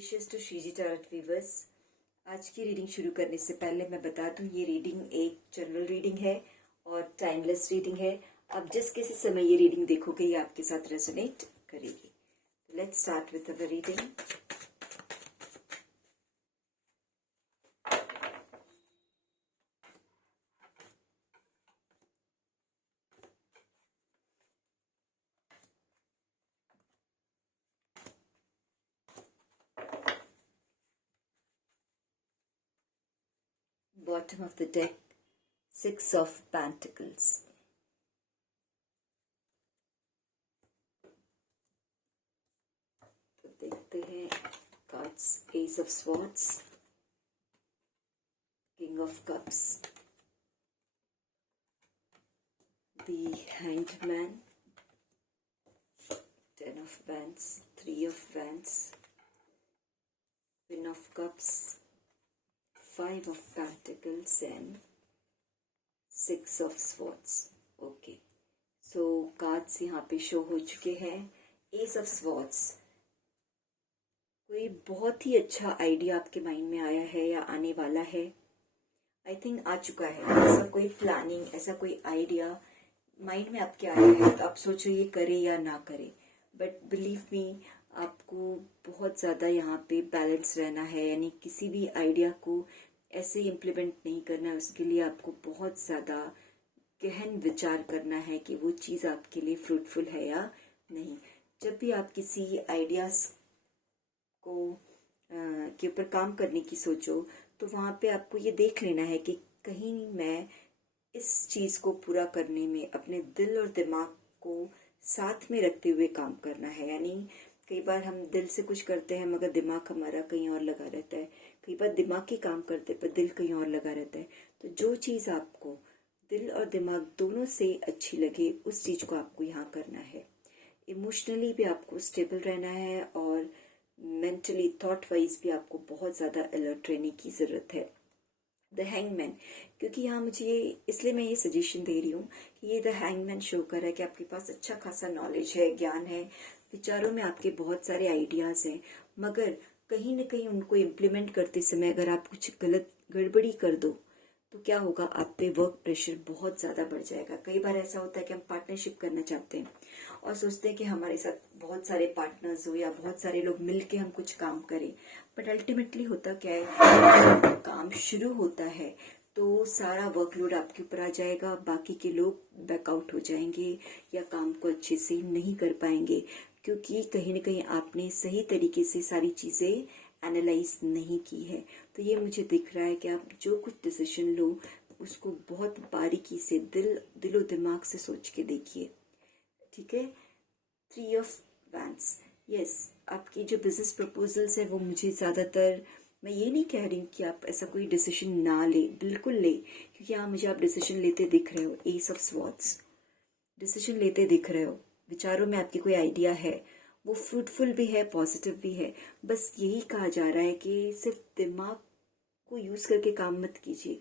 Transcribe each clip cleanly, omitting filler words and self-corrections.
Wishes to Shriji tarot weavers. आज की reading शुरू करने से पहले मैं बता दूं, ये रीडिंग एक जनरल रीडिंग है और टाइमलेस रीडिंग है। आप जिस किसी समय ये रीडिंग देखोगे ये आपके साथ रेजोनेट करेगी। Let's start with our reading. Bottom of the deck, Six of Pentacles. तो देखते हैं cards. Ace of Swords, King of Cups, the Hanged Man, Ten of Wands, Three of Wands, Queen of Cups, Five of Pentacles and Six of Swords. Okay, so cards यहाँ पे show हो चुके हैं। S of swords, कोई बहुत ही अच्छा idea आपके mind में आया है या आने वाला है। आई थिंक आ चुका है। ऐसा कोई प्लानिंग, ऐसा कोई आइडिया माइंड में आपके आया है, तो आप सोच रहे ये करे या ना करे। बट बिलीव मी, आपको बहुत ज़्यादा यहाँ पे बैलेंस रहना है, यानी किसी भी आइडिया को ऐसे इम्प्लीमेंट नहीं करना है। उसके लिए आपको बहुत ज़्यादा गहन विचार करना है कि वो चीज़ आपके लिए फ्रूटफुल है या नहीं। जब भी आप किसी आइडियाज़ को के ऊपर काम करने की सोचो, तो वहाँ पे आपको ये देख लेना है कि कहीं मैं इस चीज़ को पूरा करने में अपने दिल और दिमाग को साथ में रखते हुए काम करना है। यानी कई बार हम दिल से कुछ करते हैं मगर दिमाग हमारा कहीं और लगा रहता है। कई बार दिमाग की काम करते पर दिल कहीं और लगा रहता है। तो जो चीज़ आपको दिल और दिमाग दोनों से अच्छी लगे, उस चीज़ को आपको यहाँ करना है। इमोशनली भी आपको स्टेबल रहना है और मेंटली, थॉट वाइज भी आपको बहुत ज़्यादा अलर्ट रहने की ज़रूरत है। द हैंगमैन, क्योंकि यहाँ मुझे इसलिए मैं ये सजेशन दे रही हूँ कि ये द हैंगमैन शो कर रहा है कि आपके पास अच्छा खासा नॉलेज है, ज्ञान है, विचारों में आपके बहुत सारे आइडियाज़ हैं, मगर कहीं ना कहीं उनको इम्प्लीमेंट करते समय अगर आप कुछ गलत गड़बड़ी कर दो तो क्या होगा, आप पे वर्क प्रेशर बहुत ज़्यादा बढ़ जाएगा। कई बार ऐसा होता है कि हम पार्टनरशिप करना चाहते हैं और सोचते हैं कि हमारे साथ बहुत सारे पार्टनर्स हो या बहुत सारे लोग मिलके हम कुछ काम करें, बट अल्टीमेटली होता क्या है, जब काम शुरू होता है तो सारा वर्कलोड आपके ऊपर आ जाएगा, बाकी के लोग बैकआउट हो जाएंगे या काम को अच्छे से नहीं कर पाएंगे, क्योंकि कहीं ना कहीं आपने सही तरीके से सारी चीज़ें एनालाइज नहीं की है। तो ये मुझे दिख रहा है कि आप जो कुछ डिसीजन लो उसको बहुत बारीकी से दिलो दिमाग से सोच के देखिए, ठीक है। थ्री ऑफ वैंड्स, यस, आपकी जो बिजनेस प्रपोजल्स है वो मुझे ज़्यादातर, मैं ये नहीं कह रही हूँ कि आप ऐसा कोई डिसीजन ना ले, बिल्कुल ले, क्योंकि यहाँ मुझे आप डिसीजन लेते दिख रहे हो। एस ऑफ स्वॉर्ड्स, डिसीजन लेते दिख रहे हो, विचारों में आपकी कोई आइडिया है, वो फ्रूटफुल भी है, पॉजिटिव भी है। बस यही कहा जा रहा है कि सिर्फ दिमाग को यूज़ करके काम मत कीजिए,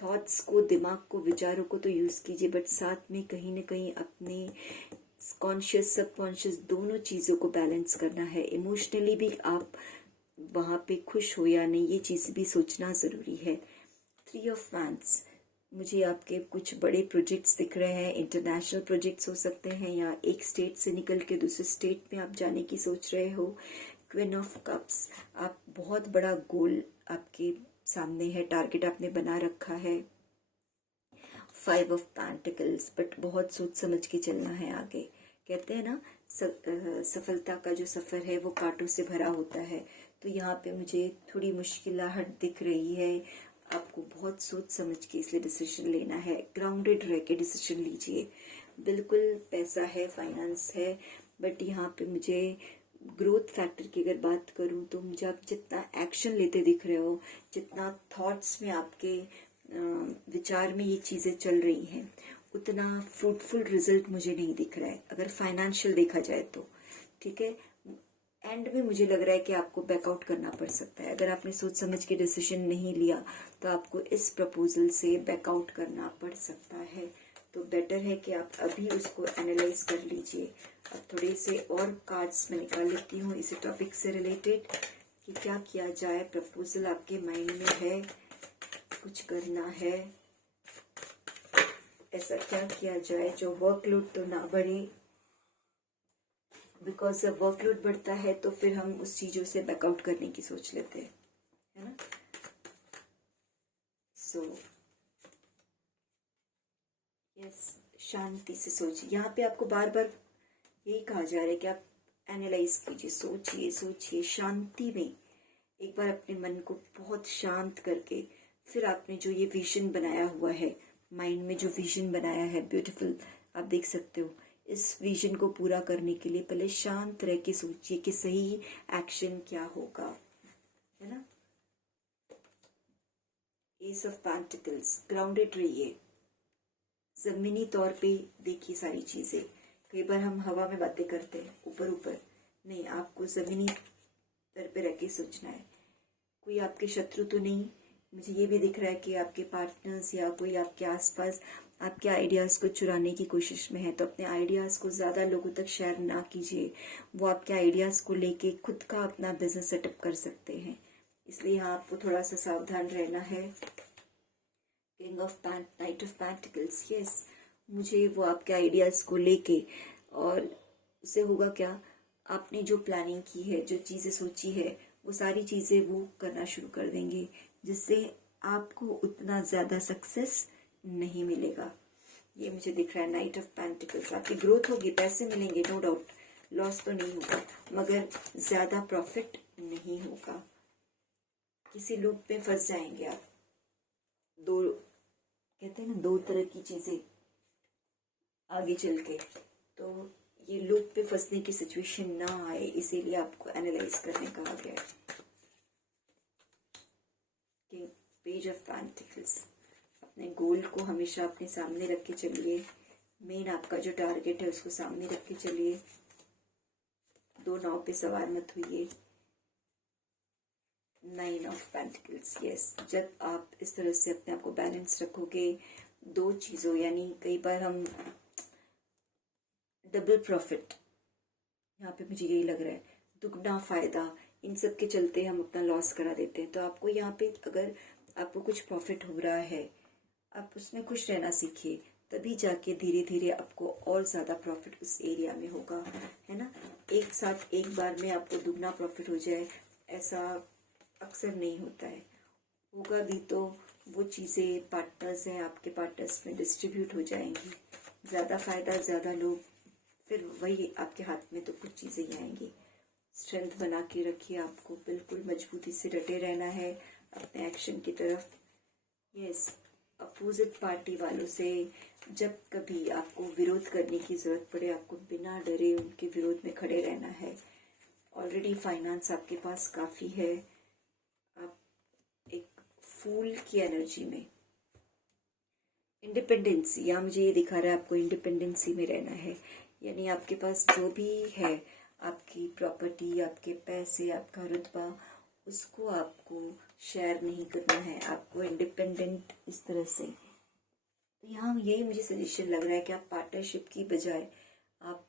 थॉट्स को, दिमाग को, विचारों को तो यूज़ कीजिए, बट साथ में कहीं ना कहीं अपने कॉन्शियस, सबकॉन्शियस दोनों चीज़ों को बैलेंस करना है। इमोशनली भी आप वहाँ पे खुश हो या नहीं, ये चीज़ भी सोचना ज़रूरी है। थ्री ऑफ वैंड्स, मुझे आपके कुछ बड़े प्रोजेक्ट्स दिख रहे हैं, इंटरनेशनल प्रोजेक्ट्स हो सकते हैं या एक स्टेट से निकल के दूसरे स्टेट में आप जाने की सोच रहे हो। क्वीन ऑफ कप्स, आप बहुत बड़ा गोल आपके सामने है, टारगेट आपने बना रखा है। फाइव ऑफ पेंटिकल्स, बट बहुत सोच समझ के चलना है आगे। कहते हैं ना, सफलता का जो सफ़र है वो कांटों से भरा होता है। तो यहाँ पे मुझे थोड़ी मुश्किलाहट दिख रही है, आपको बहुत सोच समझ के इसलिए डिसीजन लेना है। ग्राउंडेड रह के डिसीजन लीजिए। बिल्कुल पैसा है, फाइनेंस है, बट यहाँ पे मुझे ग्रोथ फैक्टर की अगर बात करूँ तो मुझे आप जितना एक्शन लेते दिख रहे हो, जितना थॉट्स में आपके विचार में ये चीज़ें चल रही हैं, उतना फ्रूटफुल रिजल्ट मुझे नहीं दिख रहा है अगर फाइनेंशियल देखा जाए तो, ठीक है। एंड में मुझे लग रहा है कि आपको बैकआउट करना पड़ सकता है। अगर आपने सोच समझ के डिसीजन नहीं लिया तो आपको इस प्रपोजल से बैकआउट करना पड़ सकता है। तो बेटर है कि आप अभी उसको एनालाइज कर लीजिए। अब थोड़े से और कार्ड्स मैं निकाल लेती हूँ इसी टॉपिक से रिलेटेड कि क्या किया जाए। प्रपोजल आपके माइंड में है, कुछ करना है, ऐसा क्या किया जाए जो वर्कलोड तो ना बढ़े, बिकॉज जब वर्कलोड बढ़ता है तो फिर हम उस चीज़ों से बैकआउट करने की सोच लेते हैं, है ना। सो यस, शांति से सोचिए। यहाँ पे आपको बार बार यही कहा जा रहा है कि आप एनालाइज कीजिए, सोचिए सोचिए शांति में। एक बार अपने मन को बहुत शांत करके फिर आपने जो ये विजन बनाया हुआ है, माइंड में जो विजन बनाया है ब्यूटीफुल, आप देख सकते हो, इस विजन को पूरा करने के लिए पहले शांत रह के सोचिए कि सही एक्शन क्या होगा, है ना। एस ऑफ पेंटिकल्स, ग्राउंडेड रहिए, जमीनी तौर पे देखिए सारी चीजें। कई बार हम हवा में बातें करते हैं, ऊपर ऊपर नहीं, आपको जमीनी स्तर पे रह के सोचना है। कोई आपके शत्रु तो नहीं, मुझे ये भी दिख रहा है कि आपके पार्टनर्स या कोई आपके आसपास आपके आइडियाज़ को चुराने की कोशिश में है, तो अपने आइडियाज़ को ज़्यादा लोगों तक शेयर ना कीजिए। वो आपके आइडियाज़ को लेके खुद का अपना बिजनेस सेटअप कर सकते हैं, इसलिए यहाँ आपको थोड़ा सा सावधान रहना है। King of night of pentacles, yes, मुझे वो आपके आइडियाज़ को लेके, और उससे होगा क्या, आपने जो प्लानिंग की है, जो चीज़ें सोची है, वो सारी चीज़ें वो करना शुरू कर देंगे, जिससे आपको उतना ज़्यादा सक्सेस नहीं मिलेगा। ये मुझे दिख रहा है नाइट ऑफ पेंटिकल्स। आपकी ग्रोथ होगी, पैसे मिलेंगे, नो डाउट, लॉस तो नहीं होगा, मगर ज़्यादा प्रॉफिट नहीं होगा। किसी लूप में फंस जाएंगे आप। दो कहते हैं ना, दो तरह की चीज़ें आगे चल के, तो ये लूप पे फंसने की सिचुएशन ना आए, इसीलिए आपको एनालाइज करने कहा गया है। पेज ऑफ पेंटिकल्स, अपने गोल को हमेशा अपने सामने रख के चलिए, मेन आपका जो टारगेट है उसको सामने रख के चलिए, दो नाव पे सवार मत होइए। नाइन ऑफ पेंटिकल्स, यस, जब आप इस तरह से अपने आप को बैलेंस रखोगे दो चीज़ों, यानी कई बार हम डबल प्रॉफिट, यहाँ पे मुझे यही लग रहा है, दुगना फायदा, इन सब के चलते हम अपना लॉस करा देते हैं। तो आपको यहाँ पे अगर आपको कुछ प्रॉफिट हो रहा है, आप उसमें खुश रहना सीखिए, तभी जाके धीरे धीरे आपको और ज़्यादा प्रॉफिट उस एरिया में होगा, है ना। एक साथ एक बार में आपको दुगना प्रॉफिट हो जाए, ऐसा अक्सर नहीं होता है। होगा भी तो वो चीज़ें पार्टनर्स हैं आपके, पार्टनर्स में डिस्ट्रीब्यूट हो जाएंगी, ज़्यादा फायदा, ज़्यादा लोग, फिर वही आपके हाथ में तो कुछ चीज़ें ही आएंगी। स्ट्रेंथ बना के रखिए, आपको बिल्कुल मजबूती से डटे रहना है अपने एक्शन की तरफ। यस, अपोजिट पार्टी वालों से जब कभी आपको विरोध करने की ज़रूरत पड़े, आपको बिना डरे उनके विरोध में खड़े रहना है। ऑलरेडी फाइनेंस आपके पास काफ़ी है, आप एक फूल की एनर्जी में, इंडिपेंडेंसी, या मुझे ये दिखा रहा है आपको इंडिपेंडेंसी में रहना है, यानी आपके पास जो भी है, आपकी प्रॉपर्टी, आपके पैसे, आपका रुतबा, उसको आपको शेयर नहीं करना है, आपको इंडिपेंडेंट इस तरह से। तो यहाँ यही मुझे सजेशन लग रहा है कि आप पार्टनरशिप की बजाय आप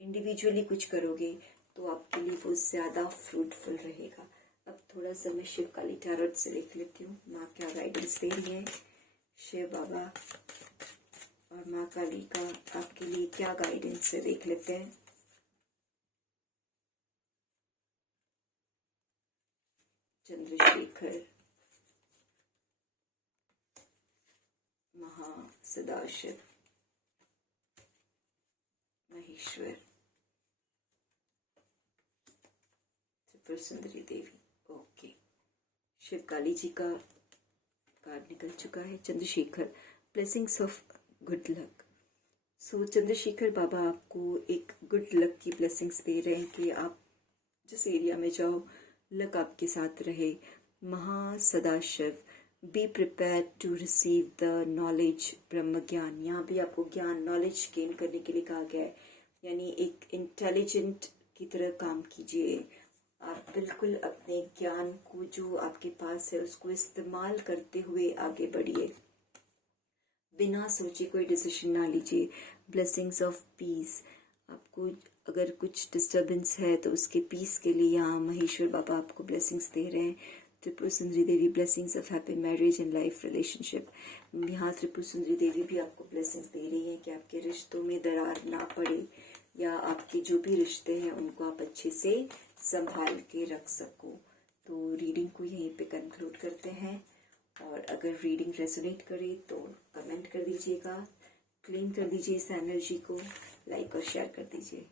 इंडिविजुअली कुछ करोगे तो आपके लिए वो ज़्यादा फ्रूटफुल रहेगा। अब थोड़ा सा मैं शिव काली टैरोट से देख लेती हूँ, माँ क्या गाइडेंस दे रही है, शिव बाबा और माँ काली का आपके लिए क्या गाइडेंस है, देख लेते हैं। चंद्रशेखर, सदाशिव, महेश्वर, त्रिपुर सुंदरी देवी। ओके, शिव काली जी का कार्ड निकल चुका है। Chandrashekhar, blessings of good luck. So Chandrashekhar बाबा आपको एक गुड लक की ब्लेसिंग्स दे रहे हैं कि आप जिस एरिया में जाओ लक आपके साथ रहे। Sadashiv, be prepare to receive the knowledge, ब्रह्म ज्ञान, यहाँ भी आपको ज्ञान, नॉलेज गेन करने के लिए कहा गया है, यानी एक इंटेलिजेंट की तरह काम कीजिए। आप बिल्कुल अपने ज्ञान को जो आपके पास है उसको इस्तेमाल करते हुए आगे बढ़िए, बिना सोचे कोई डिसीजन ना लीजिए। ब्लेसिंग्स ऑफ पीस, आपको अगर कुछ डिस्टरबेंस है तो उसके पीस के लिए यहाँ महेश्वर बाबा आपको ब्लेसिंग्स दे रहे हैं। Tripura Sundari Devi blessings of happy marriage and life relationship. यहाँ त्रिपुर सुंदरी देवी भी आपको ब्लेसिंग्स दे रही है कि आपके रिश्तों में दरार ना पड़े, या आपके जो भी रिश्ते हैं उनको आप अच्छे से संभाल के रख सको। तो रीडिंग को यहीं पे कंक्लूड करते हैं, और अगर रीडिंग रेजोनेट करे तो कमेंट कर दीजिएगा, क्लेम कर दीजिए इस एनर्जी को, लाइक और शेयर कर दीजिए।